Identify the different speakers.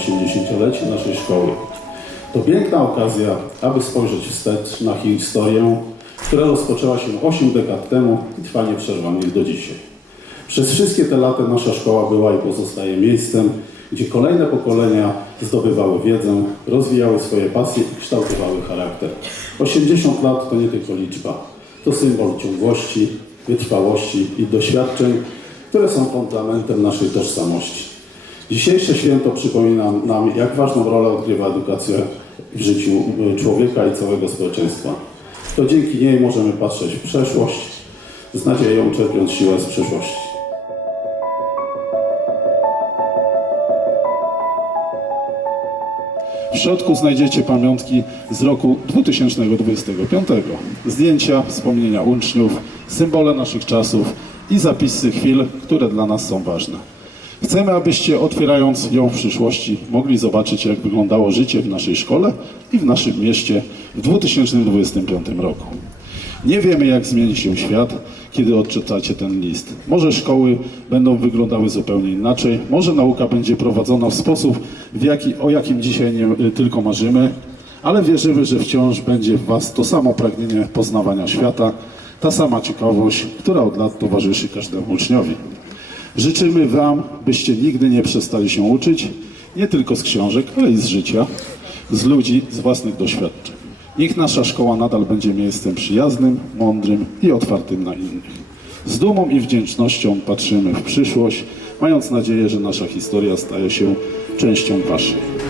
Speaker 1: 80-leci naszej szkoły. To piękna okazja, aby spojrzeć wstecz na historię, która rozpoczęła się 8 dekad temu i trwa nieprzerwanie do dzisiaj. Przez wszystkie te lata nasza szkoła była i pozostaje miejscem, gdzie kolejne pokolenia zdobywały wiedzę, rozwijały swoje pasje i kształtowały charakter. 80 lat to nie tylko liczba, to symbol ciągłości, wytrwałości i doświadczeń, które są fundamentem naszej tożsamości. Dzisiejsze święto przypomina nam, jak ważną rolę odgrywa edukacja w życiu y, człowieka i całego społeczeństwa. To dzięki niej możemy patrzeć w przeszłość, z nadzieją czerpiąc siłę z przyszłości. W środku znajdziecie pamiątki z roku 2025. Zdjęcia, wspomnienia uczniów, symbole naszych czasów i zapisy chwil, które dla nas są ważne. Chcemy, abyście otwierając ją w przyszłości mogli zobaczyć, jak wyglądało życie w naszej szkole i w naszym mieście w 2025 roku. Nie wiemy, jak zmieni się świat, kiedy odczytacie ten list. Może szkoły będą wyglądały zupełnie inaczej, może nauka będzie prowadzona w sposób, w jaki, o jakim dzisiaj nie, y, tylko marzymy, ale wierzymy, że wciąż będzie w Was to samo pragnienie poznawania świata, ta sama ciekawość, która od lat towarzyszy każdemu uczniowi. Życzymy Wam, byście nigdy nie przestali się uczyć, nie tylko z książek, ale i z życia, z ludzi, z własnych doświadczeń. Niech nasza szkoła nadal będzie miejscem przyjaznym, mądrym i otwartym na innych. Z dumą i wdzięcznością patrzymy w przyszłość, mając nadzieję, że nasza historia staje się częścią Waszej.